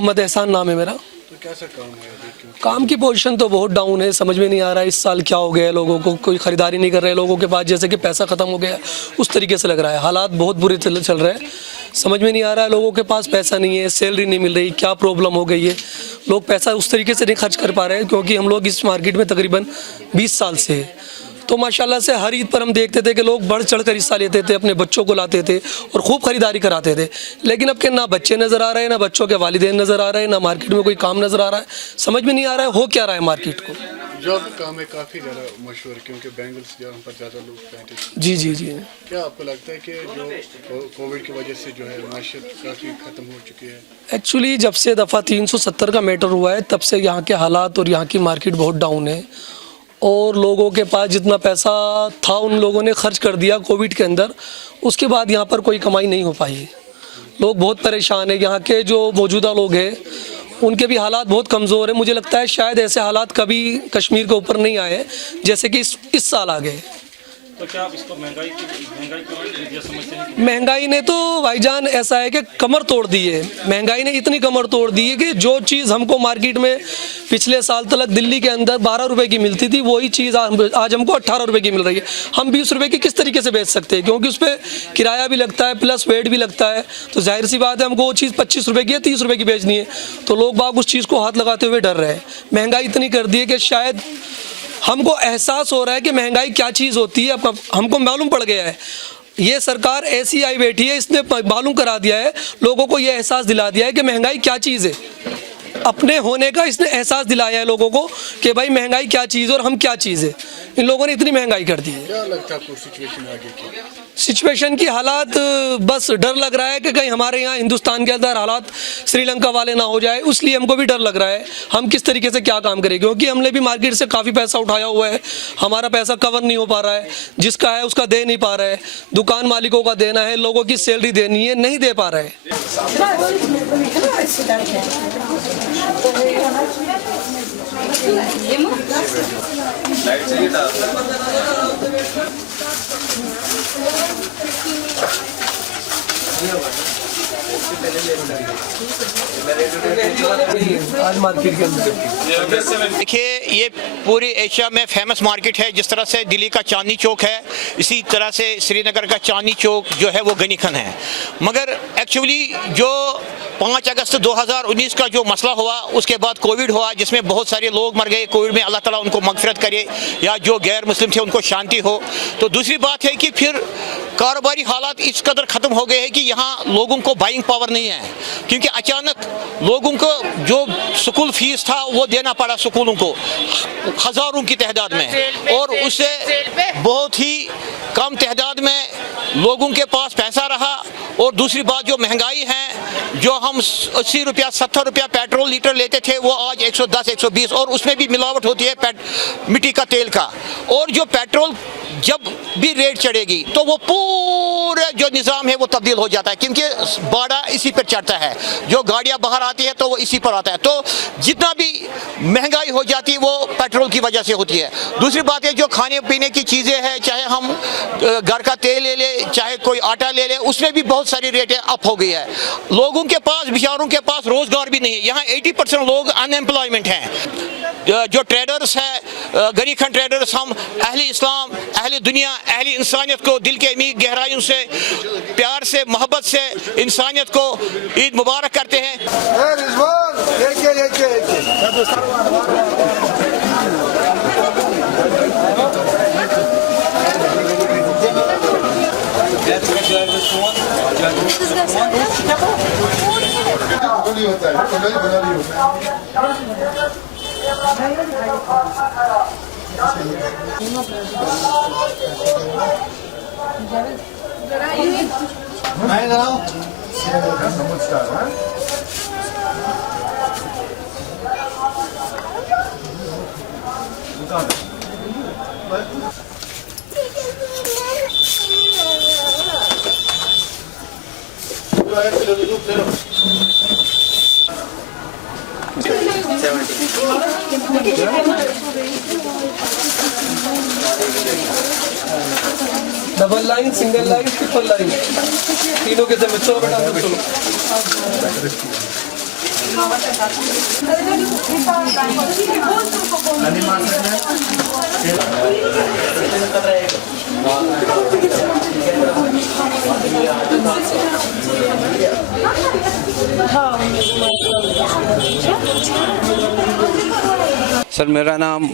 मोहम्मद एहसान नाम है मेरा। तो कैसा काम है अभी? क्योंकि काम की पोजीशन तो बहुत डाउन है, समझ में नहीं आ रहा है इस साल क्या हो गया है। लोगों को कोई ख़रीदारी नहीं कर रहे, लोगों के पास जैसे कि पैसा ख़त्म हो गया है उस तरीके से लग रहा है। हालात बहुत बुरे चल रहे हैं, समझ में नहीं आ रहा है। लोगों के पास पैसा नहीं है, सैलरी नहीं मिल रही, क्या प्रॉब्लम हो गई है। लोग पैसा उस तरीके से नहीं खर्च कर पा रहे हैं, क्योंकि हम लोग इस मार्केट में तकरीबन 20 साल से है। तो माशाल्लाह से हर ईद पर हम देखते थे कि लोग बढ़ चढ़ कर हिस्सा लेते थे, अपने बच्चों को लाते थे और खूब खरीदारी कराते थे। लेकिन अब के ना बच्चे नज़र आ रहे हैं, ना बच्चों के वालिदैन नज़र आ रहे हैं, ना मार्केट में कोई काम नज़र आ रहा है। समझ में नहीं आ रहा है हो क्या रहा है मार्केट को। जो काम है काफ़ी ज़्यादा मशहूर है, क्योंकि बैंगल्स यहाँ पर ज़्यादा लोग पहनते हैं। जी जी जी। क्या आपको लगता है कि जो कोविड की वजह से जो है माशियत काफ़ी ख़त्म हो चुकी है? एक्चुअली जब से दफ़ा 370 का मैटर हुआ है तब से यहाँ के हालात और यहाँ की मार्केट बहुत डाउन है, और लोगों के पास जितना पैसा था उन लोगों ने खर्च कर दिया कोविड के अंदर। उसके बाद यहाँ पर कोई कमाई नहीं हो पाई। लोग बहुत परेशान हैं। यहाँ के जो मौजूदा लोग हैं उनके भी हालात बहुत कमज़ोर हैं। मुझे लगता है शायद ऐसे हालात कभी कश्मीर के ऊपर नहीं आए जैसे कि इस साल आ गए। तो क्या आप इसको महंगाई की समझते हैं? महंगाई ने तो भाईजान ऐसा है कि कमर तोड़ दी है। महंगाई ने इतनी कमर तोड़ दी है कि जो चीज़ हमको मार्केट में पिछले साल तक दिल्ली के अंदर 12 रुपए की मिलती थी, वही चीज़ आज हमको 18 रुपए की मिल रही है। हम 20 रुपए की किस तरीके से बेच सकते हैं, क्योंकि उस पर किराया भी लगता है प्लस वेट भी लगता है। तो जाहिर सी बात है हमको वो चीज़ 25 रुपए की या 30 रुपए की बेचनी है। तो लोग बाग उस चीज़ को हाथ लगाते हुए डर रहे हैं। महंगाई इतनी कर दी है कि शायद हमको एहसास हो रहा है कि महंगाई क्या चीज़ होती है। अब हमको मालूम पड़ गया है। ये सरकार ऐसी आई बैठी है, इसने मालूम करा दिया है, लोगों को ये एहसास दिला दिया है कि महंगाई क्या चीज़ है। अपने होने का इसने एहसास दिलाया है लोगों को कि भाई महंगाई क्या चीज़ है और हम क्या चीज़ है। इन लोगों ने इतनी महंगाई कर दी है। क्या लगता है आपको सिचुएशन आगे की? सिचुएशन की हालात बस डर लग रहा है कि कहीं हमारे यहाँ हिंदुस्तान के अंदर हालात श्रीलंका वाले ना हो जाए, इसलिए हमको भी डर लग रहा है हम किस तरीके से क्या काम करें। क्योंकि हमने भी मार्केट से काफ़ी पैसा उठाया हुआ है, हमारा पैसा कवर नहीं हो पा रहा है, जिसका है उसका दे नहीं पा रहा है, दुकान मालिकों का देना है, लोगों की सैलरी देनी है, नहीं दे पा रहा है। आज मार्केट के अंदर देखिए, ये पूरी एशिया में फेमस मार्केट है। जिस तरह से दिल्ली का चांदनी चौक है, इसी तरह से श्रीनगर का चांदनी चौक जो है वो गनी खान है। मगर एक्चुअली जो 5 अगस्त 2019 का जो मसला हुआ, उसके बाद कोविड हुआ जिसमें बहुत सारे लोग मर गए। कोविड में अल्लाह ताला उनको मगफिरत करे, या जो गैर मुस्लिम थे उनको शांति हो। तो दूसरी बात है कि फिर कारोबारी हालात इस कदर ख़त्म हो गए हैं कि यहाँ लोगों को बाइंग पावर नहीं है, क्योंकि अचानक लोगों को जो स्कूल फीस था वो देना पड़ा स्कूलों को हज़ारों की तादाद में, और उससे बहुत ही कम तादाद में लोगों के पास पैसा रहा। और दूसरी बात जो महंगाई है, जो हम 80 रुपया 70 रुपया पेट्रोल लीटर लेते थे वो आज 110 120, और उसमें भी मिलावट होती है मिट्टी का तेल का। और जो पेट्रोल जब भी रेट चढ़ेगी तो वो पूरे जो निज़ाम है वो तब्दील हो जाता है, क्योंकि बाड़ा इसी पर चढ़ता है। जो गाड़ियाँ बाहर आती है तो वो इसी पर आता है। तो जितना भी महंगाई हो जाती है वो पेट्रोल की वजह से होती है। दूसरी बात है जो खाने पीने की चीज़ें हैं, चाहे हम घर का तेल ले लें, चाहे कोई आटा ले लें, उसमें भी बहुत सारी रेटें अप हो गई है। लोगों के पास, बेचारों के पास रोज़गार भी नहीं है। यहाँ 80% लोग अनएम्प्लॉयमेंट हैं। जो ट्रेडर्स हैं, गनी खान ट्रेडर्स, हम अहले इस्लाम, अहले दुनिया, अहले इंसानियत को दिल के अमीर गहराइयों से, प्यार से, मोहब्बत से इंसानियत को ईद मुबारक करते हैं। Double line, single line, triple line, तीनों के चलो बेटा, सब चलो। सर मेरा नाम